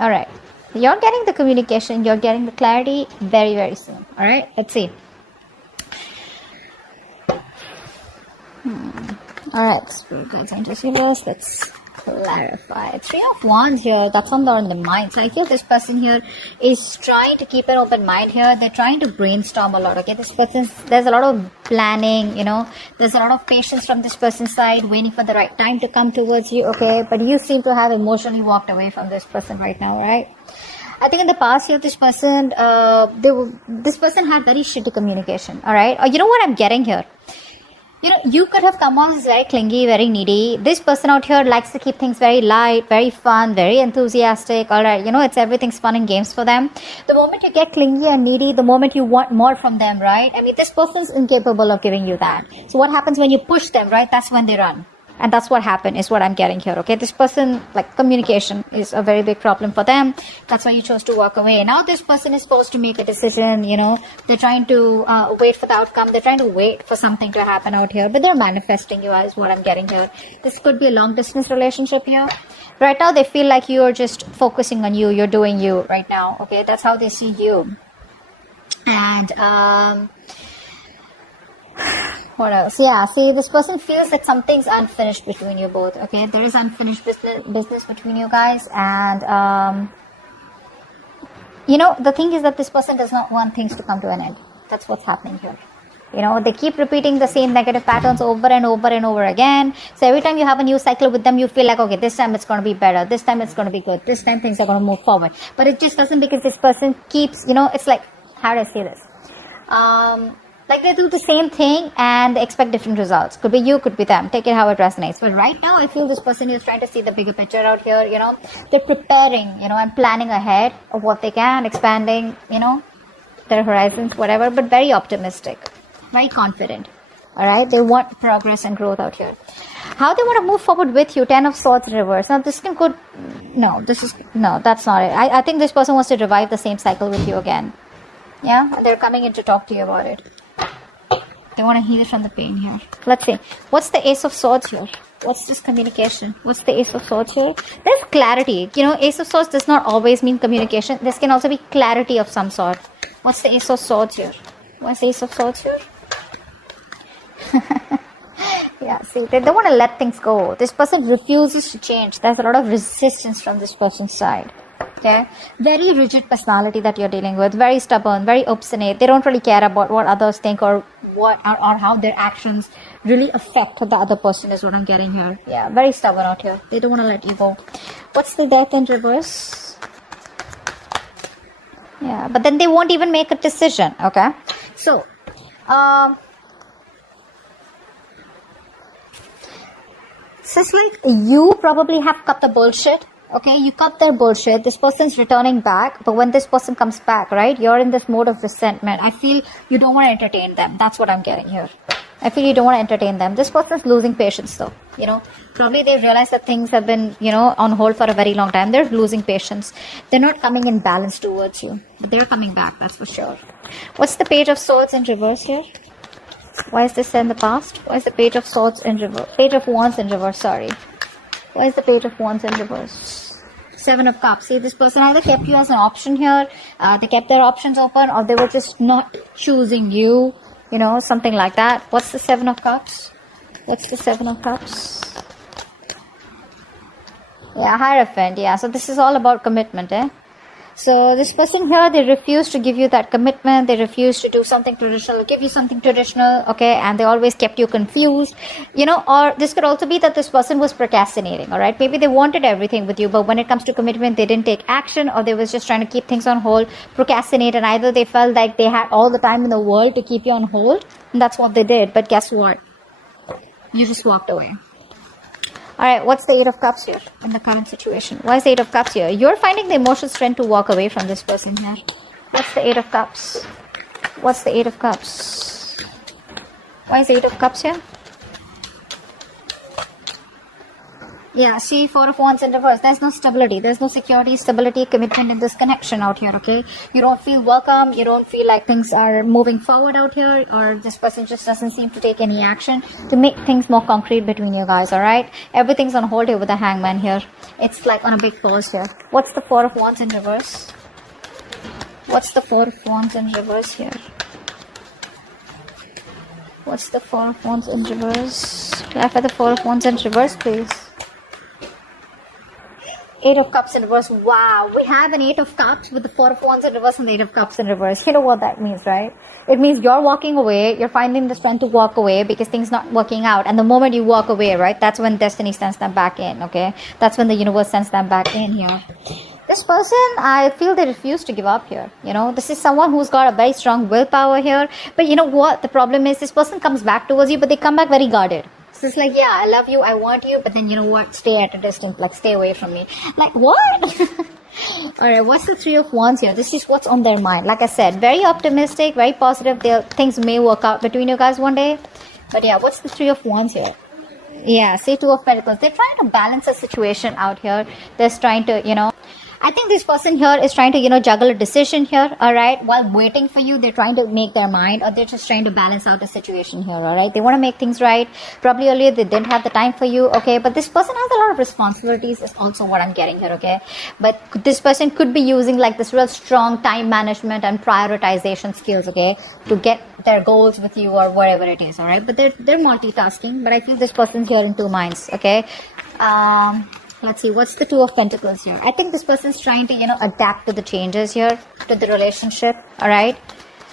All right. You're getting the communication. You're getting the clarity very, very soon. All right. Let's see. All right. Spirit guides and receivers. Let's clarify. Three of Wands here. That's on the mind. So I feel this person here is trying to keep an open mind here. They're trying to brainstorm a lot. Okay. This person, there's a lot of planning, you know, there's a lot of patience from this person's side, waiting for the right time to come towards you. Okay. But you seem to have emotionally walked away from this person right now, right? I think in the past year, this person, this person had very shitty communication. All right. Or you know what I'm getting here? You know, you could have come on as very clingy, very needy. This person out here likes to keep things very light, very fun, very enthusiastic. All right, you know, it's everything's fun and games for them. The moment you get clingy and needy, the moment you want more from them, right? I mean, this person's incapable of giving you that. So what happens when you push them, right? That's when they run. And that's what happened, is what I'm getting here, okay? This person, like, communication is a very big problem for them. That's why you chose to walk away. Now this person is supposed to make a decision, you know. They're trying to wait for the outcome. They're trying to wait for something to happen out here. But they're manifesting you, is what I'm getting here. This could be a long-distance relationship here. Right now, they feel like you're just focusing on you. You're doing you right now, okay? That's how they see you. And, what else? Yeah, see, this person feels that something's unfinished between you both, okay? There is unfinished business between you guys. And, you know, the thing is that this person does not want things to come to an end. That's what's happening here. You know, they keep repeating the same negative patterns over and over and over again. So every time you have a new cycle with them, you feel like, okay, this time it's going to be better. This time it's going to be good. This time things are going to move forward. But it just doesn't, because this person keeps, you know, it's like, how do I say this? Like, they do the same thing and they expect different results. Could be you, could be them. Take it how it resonates. But right now, I feel this person is trying to see the bigger picture out here, you know. They're preparing, you know, and planning ahead of what they can, expanding, you know, their horizons, whatever. But very optimistic, very confident. All right? They want progress and growth out here. How they want to move forward with you, 10 of Swords in reverse. Now, this can go... No, that's not it. I think this person wants to revive the same cycle with you again. Yeah? They're coming in to talk to you about it. They want to heal from the pain here. Let's see. What's the Ace of Swords here? What's this communication? What's the Ace of Swords here? There's clarity. You know, Ace of Swords does not always mean communication. This can also be clarity of some sort. What's the Ace of Swords here? What's the Ace of Swords here? Yeah, see, they don't want to let things go. This person refuses to change. There's a lot of resistance from this person's side. Okay, very rigid personality that you're dealing with, very stubborn, very obstinate. They don't really care about what others think or how their actions really affect the other person, is what I'm getting here. Yeah, very stubborn out here. They don't want to let you go. What's the Death in reverse? Yeah, but then they won't even make a decision. Okay, so it's like you probably have cut the bullshit. Okay, you cut their bullshit. This person's returning back. But when this person comes back, right, you're in this mode of resentment. I feel you don't want to entertain them. That's what I'm getting here. I feel you don't want to entertain them. This person's losing patience though. You know, probably they realize that things have been, you know, on hold for a very long time. They're losing patience. They're not coming in balance towards you. But they're coming back, that's for sure. What's the Page of Swords in reverse here? Why is this in the past? Why is the Page of Swords in reverse? Page of Wands in reverse, sorry. Why is the Page of Wands in reverse? Seven of Cups. See, this person either kept you as an option here, they kept their options open, or they were just not choosing you, you know, something like that. What's the Seven of Cups? What's the Seven of Cups? Yeah, Hierophant. Yeah, so this is all about commitment, eh? So this person here, they refuse to give you that commitment. They refuse to do something traditional, give you something traditional, okay? And they always kept you confused, you know. Or this could also be that this person was procrastinating, all right? Maybe they wanted everything with you, but when it comes to commitment, they didn't take action, or they was just trying to keep things on hold, procrastinate. And either they felt like they had all the time in the world to keep you on hold, and that's what they did. But guess what? You just walked away. Alright, what's the Eight of Cups here in the current situation? Why is the Eight of Cups here? You're finding the emotional strength to walk away from this person here. What's the Eight of Cups? What's the Eight of Cups? Why is the Eight of Cups here? Yeah, see, Four of Wands in reverse. There's no stability. There's no security, stability, commitment in this connection out here, okay? You don't feel welcome. You don't feel like things are moving forward out here, or this person just doesn't seem to take any action to make things more concrete between you guys, alright? Everything's on hold here with the Hangman here. It's like on a big pause here. What's the Four of Wands in reverse? What's the Four of Wands in reverse here? What's the Four of Wands in reverse? Clarify the Four of Wands in reverse, please. Eight of Cups in reverse. Wow, we have an Eight of Cups with the Four of Wands in reverse and the Eight of Cups in reverse. You know what that means, right? It means you're walking away, you're finding the strength to walk away because things not working out. And the moment you walk away, right, that's when destiny sends them back in, okay? That's when the universe sends them back in here. This person, I feel they refuse to give up here. You know, this is someone who's got a very strong willpower here. But you know what? The problem is this person comes back towards you, but they come back very guarded. So it's like, yeah, I love you, I want you, but then you know what? Stay at a distance, like stay away from me. Like, what? Alright, what's the Three of Wands here? This is what's on their mind. Like I said, very optimistic, very positive. Things may work out between you guys one day. But yeah, what's the Three of Wands here? Yeah, say Two of Pentacles. They're trying to balance a situation out here. They're trying to, you know, I think this person here is trying to, you know, juggle a decision here, all right? While waiting for you, they're trying to make their mind, or they're just trying to balance out the situation here, all right? They want to make things right. Probably earlier they didn't have the time for you, okay? But this person has a lot of responsibilities is also what I'm getting here, okay? But this person could be using like this real strong time management and prioritization skills, okay? To get their goals with you or whatever it is, all right? But they're multitasking, but I feel this person's here in two minds, okay? Let's see, what's the Two of Pentacles here? I think this person's trying to, you know, adapt to the changes here, to the relationship, alright?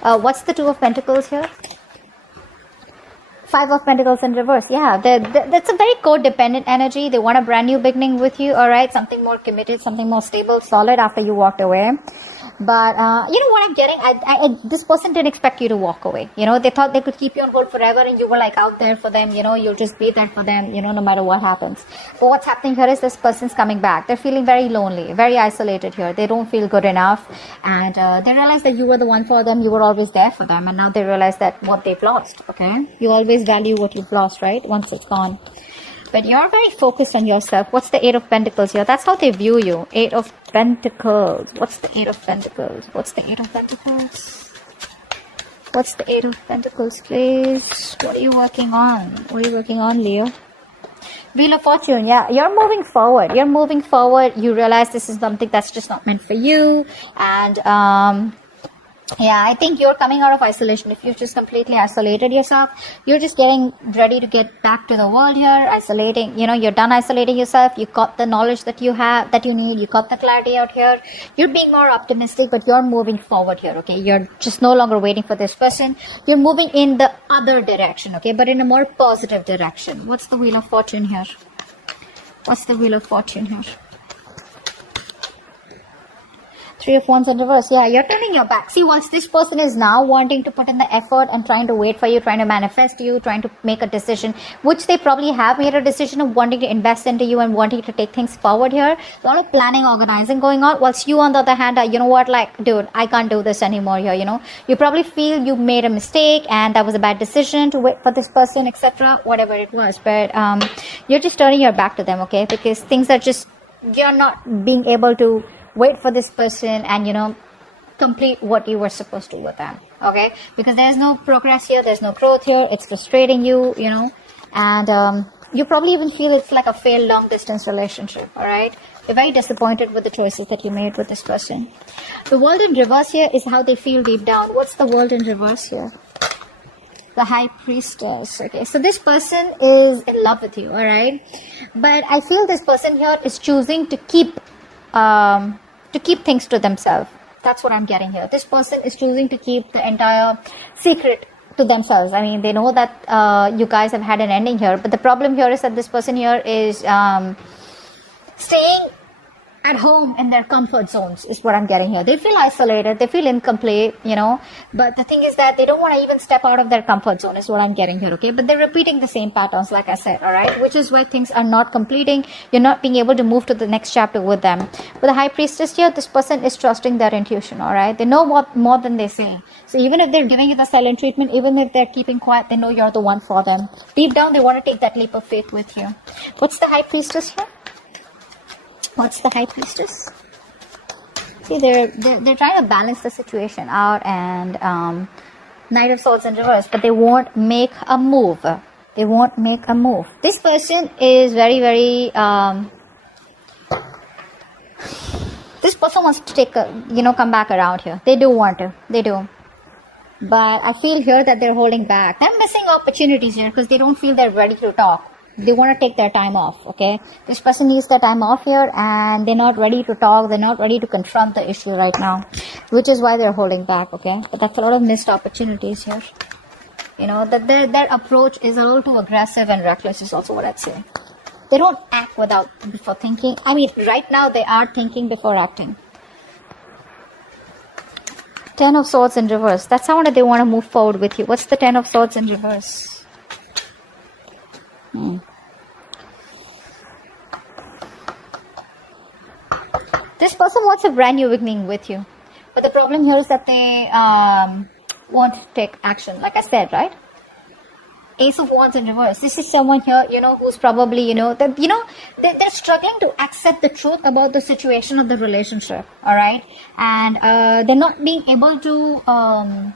What's the Two of Pentacles here? Five of Pentacles in reverse. Yeah, that's a very codependent energy. They want a brand new beginning with you, alright? Something more committed, something more stable, solid after you walked away. But, you know what I'm getting? This person didn't expect you to walk away. You know, they thought they could keep you on hold forever and you were like out there for them. You know, you'll just be there for them, you know, no matter what happens. But what's happening here is this person's coming back. They're feeling very lonely, very isolated here. They don't feel good enough. And they realize that you were the one for them. You were always there for them. And now they realize that what they've lost, okay? You always value what you've lost, right? Once it's gone. But you're very focused on yourself. What's the Eight of Pentacles here? That's how they view you. Eight of Pentacles. What's the Eight of Pentacles? What's the Eight of Pentacles? What's the Eight of Pentacles, please? What are you working on? What are you working on, Leo? Wheel of Fortune. Yeah, you're moving forward. You're moving forward. You realize this is something that's just not meant for you. And, yeah, I think you're coming out of isolation. If you've just completely isolated yourself, you're just getting ready to get back to the world here, isolating, you know, you're done isolating yourself. You got the knowledge that you have, that you need. You got the clarity out here. You're being more optimistic, but you're moving forward here, okay? You're just no longer waiting for this person. You're moving in the other direction, okay? But in a more positive direction. What's the Wheel of Fortune here? What's the Wheel of Fortune here? Three of Wands in reverse. Yeah, you're turning your back. See, once this person is now wanting to put in the effort and trying to wait for you, trying to manifest you, trying to make a decision, which they probably have made a decision of wanting to invest into you and wanting to take things forward here. A lot of planning, organizing going on. Whilst you, on the other hand, are, you know what, like, dude, I can't do this anymore here, you know. You probably feel you made a mistake and that was a bad decision to wait for this person, etc. Whatever it was. But you're just turning your back to them, okay? Because things are just, you're not being able to wait for this person and, you know, complete what you were supposed to with them, okay? Because there's no progress here, there's no growth here, it's frustrating you, you know, and you probably even feel it's like a failed long distance relationship, all right? You're very disappointed with the choices that you made with this person. The World in reverse here is how they feel deep down. What's the World in reverse here? The High Priestess. Okay, so this person is in love with you, all right? But I feel this person here is choosing to keep things to themselves. That's what I'm getting here. This person is choosing to keep the entire secret to themselves. I mean, they know that you guys have had an ending here, but the problem here is that this person here is staying at home in their comfort zones is what I'm getting here. They feel isolated, they feel incomplete, you know, but the thing is that they don't want to even step out of their comfort zone is what I'm getting here, okay? But they're repeating the same patterns, like I said, all right? Which is why things are not completing. You're not being able to move to the next chapter with them. With the High Priestess here, this person is trusting their intuition, all right? They know what more than they say. So even if they're giving you the silent treatment, even if they're keeping quiet, they know you're the one for them. Deep down, they want to take that leap of faith with you. What's the High Priestess here? What's the High Priestess? See, they're trying to balance the situation out, and Knight of Swords in reverse, but they won't make a move. They won't make a move. This person is very, very... this person wants to take come back around here. They do want to. They do. But I feel here that they're holding back. They're missing opportunities here because they don't feel they're ready to talk. They want to take their time off, okay? This person needs their time off here, and they're not ready to talk. They're not ready to confront the issue right now, which is why they're holding back, okay? But that's a lot of missed opportunities here. You know, that their approach is a little too aggressive and reckless is also what I'd say. They don't act before thinking. I mean, right now they are thinking before acting. Ten of Swords in reverse. That's how they want to move forward with you. What's the Ten of Swords in reverse? This person wants a brand new beginning with you. But the problem here is that they won't take action. Like I said, right? Ace of Wands in reverse. This is someone here, who's probably, they're struggling to accept the truth about the situation of the relationship. All right. And they're not being able to, how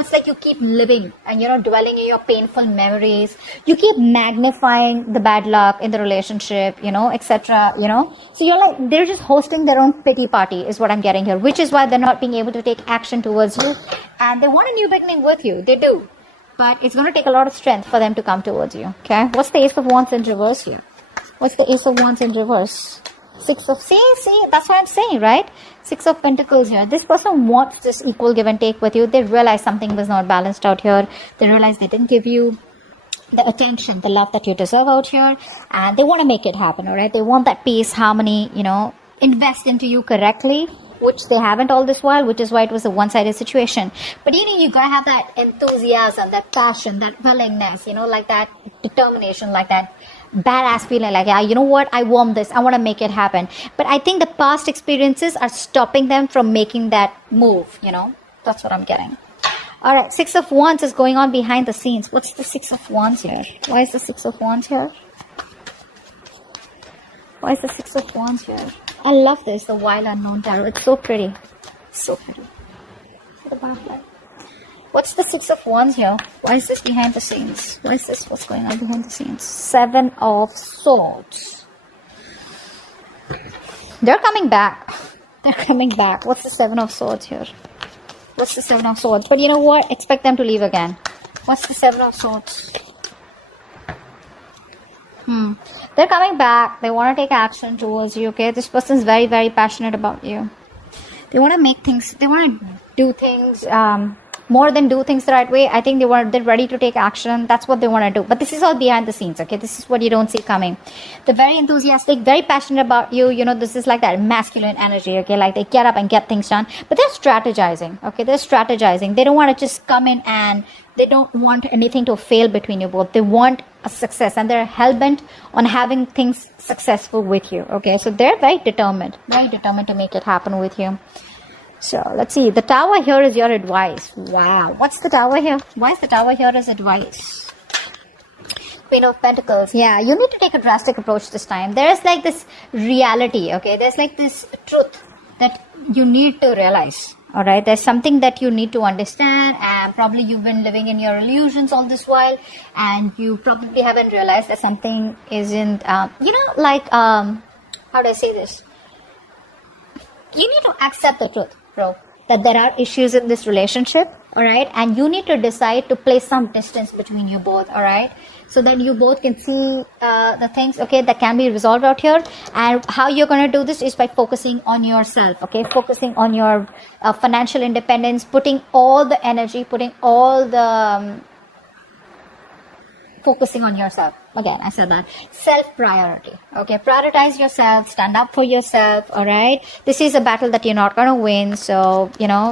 it's like you keep living and, dwelling in your painful memories. You keep magnifying the bad luck in the relationship, etc., So you're like, they're just hosting their own pity party is what I'm getting here, which is why they're not being able to take action towards you. And they want a new beginning with you. They do. But it's going to take a lot of strength for them to come towards you. Okay. What's the Ace of Wands in reverse here? What's the Ace of Wands in reverse? See, that's what I'm saying, right? Six of Pentacles here. This person wants this equal give and take with you. They realize something was not balanced out here. They realize they didn't give you the attention, the love that you deserve out here. And they want to make it happen, all right? They want that peace, harmony, invest into you correctly, which they haven't all this while, which is why it was a one-sided situation. But you gotta have that enthusiasm, that passion, that willingness, like that determination, like that badass feeling, like, yeah, you know what, I want this, I want to make it happen. But I think the past experiences are stopping them from making that move. That's what I'm getting. All right, Six of Wands is going on behind the scenes. What's the Six of Wands here? Why is the Six of Wands here? Why is the Six of Wands here? I love this, the Wild Unknown Tarot. It's so pretty. So pretty. The backlight. What's the Six of Wands here? Why is this behind the scenes? Why is this? What's going on behind the scenes? Seven of Swords. They're coming back. They're coming back. What's the Seven of Swords here? What's the Seven of Swords? But you know what? Expect them to leave again. What's the Seven of Swords? They're coming back. They want to take action towards you, okay? This person's very, very passionate about you. They want to make things, they want to do things, more than do things the right way. I think they're ready to take action. That's what they want to do. But this is all behind the scenes, okay? This is what you don't see coming. They're very enthusiastic, very passionate about you. This is like that masculine energy, okay? Like they get up and get things done. But they're strategizing, okay? They're strategizing. They don't want to just come in and they don't want anything to fail between you both. They want a success and they're hell-bent on having things successful with you, okay? So they're very determined to make it happen with you. So let's see. The Tower here is your advice. Wow. What's the Tower here? Why is the Tower here as advice? Queen of Pentacles. Yeah, you need to take a drastic approach this time. There's like this reality, okay? There's like this truth that you need to realize. All right, there's something that you need to understand, and probably you've been living in your illusions all this while, and you probably haven't realized that something isn't, how do I say this? You need to accept the truth, bro, that there are issues in this relationship, all right, and you need to decide to place some distance between you both, all right, so that you both can see the things, okay, that can be resolved out here. And how you're going to do this is by focusing on yourself, okay, focusing on your financial independence, putting all the energy, focusing on yourself. Again, I said that. Self-priority. Okay, prioritize yourself, stand up for yourself, all right? This is a battle that you're not going to win, so,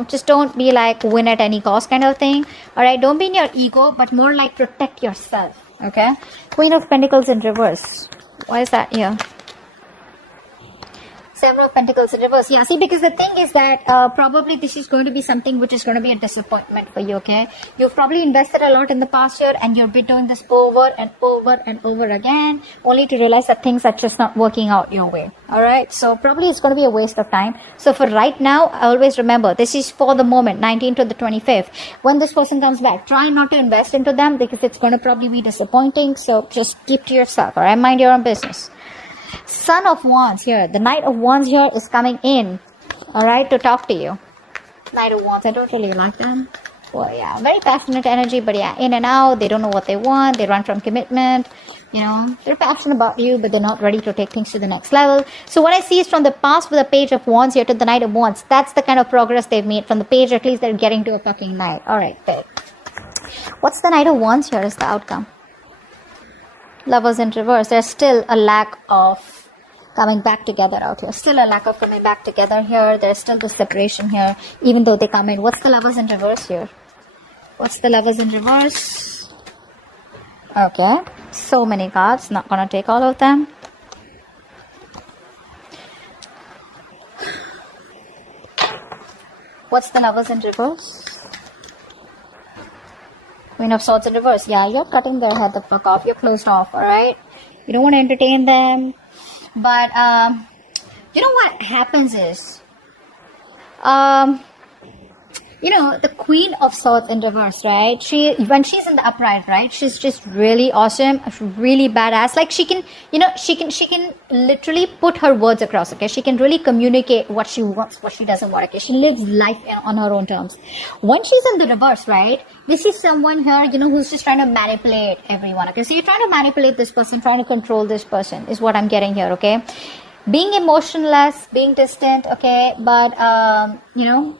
just don't be like win at any cost kind of thing, all right? Don't be in your ego, but more like protect yourself, okay? Queen of Pentacles in reverse. Why is that here? Seven of Pentacles in reverse. Yeah, see, because the thing is that probably this is going to be something which is going to be a disappointment for you, okay? You've probably invested a lot in the past year and you've been doing this over and over and over again, only to realize that things are just not working out your way, all right? So probably it's going to be a waste of time. So for right now, always remember, this is for the moment, 19th to the 25th. When this person comes back, try not to invest into them because it's going to probably be disappointing. So just keep to yourself, all right? Mind your own business. Son of Wands here. The Knight of Wands here is coming in, all right, to talk to you. Knight of Wands, I don't really like them. Well, yeah, very passionate energy, but yeah, in and out. They don't know what they want. They run from commitment. You know, they're passionate about you, but they're not ready to take things to the next level. So what I see is from the past with the Page of Wands here to the Knight of Wands. That's the kind of progress they've made. From the page, at least they're getting to a fucking Knight. All right, babe. What's the Knight of Wands here is the outcome? Lovers in reverse. There's still a lack of coming back together out here. Still a lack of coming back together here. There's still the separation here, even though they come in. What's the Lovers in reverse here? What's the Lovers in reverse? Okay. So many cards. Not gonna take all of them. What's the Lovers in reverse? Queen of Swords in reverse. Yeah, you're cutting their head the fuck off. You're closed off, alright? You don't want to entertain them. But, you know what happens is, you know, the Queen of Swords in reverse, right? When she's in the upright, right? She's just really awesome, really badass. Like she can, you know, she can literally put her words across, okay? She can really communicate what she wants, what she doesn't want, okay? She lives life on her own terms. When she's in the reverse, right? This is someone here, you know, who's just trying to manipulate everyone, okay? So you're trying to manipulate this person, trying to control this person is what I'm getting here, okay? Being emotionless, being distant, okay? But, you know,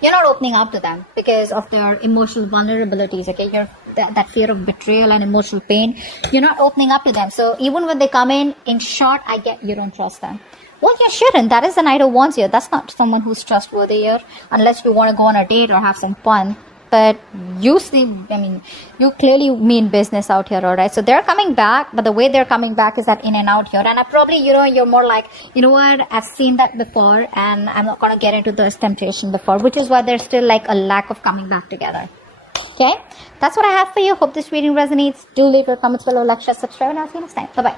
you're not opening up to them because of their emotional vulnerabilities, okay? That fear of betrayal and emotional pain. You're not opening up to them. So even when they come in short, I get you don't trust them. Well, you shouldn't. That is the Knight of Wands here. That's not someone who's trustworthy here, unless you want to go on a date or have some fun. But you clearly mean business out here, alright? So they're coming back, but the way they're coming back is that in and out here. And I probably, you know, you're more like, you know what, I've seen that before and I'm not going to get into this temptation before, which is why there's still like a lack of coming back together. Okay? That's what I have for you. Hope this reading resonates. Do leave your comments below, like, share, subscribe, and I'll see you next time. Bye-bye.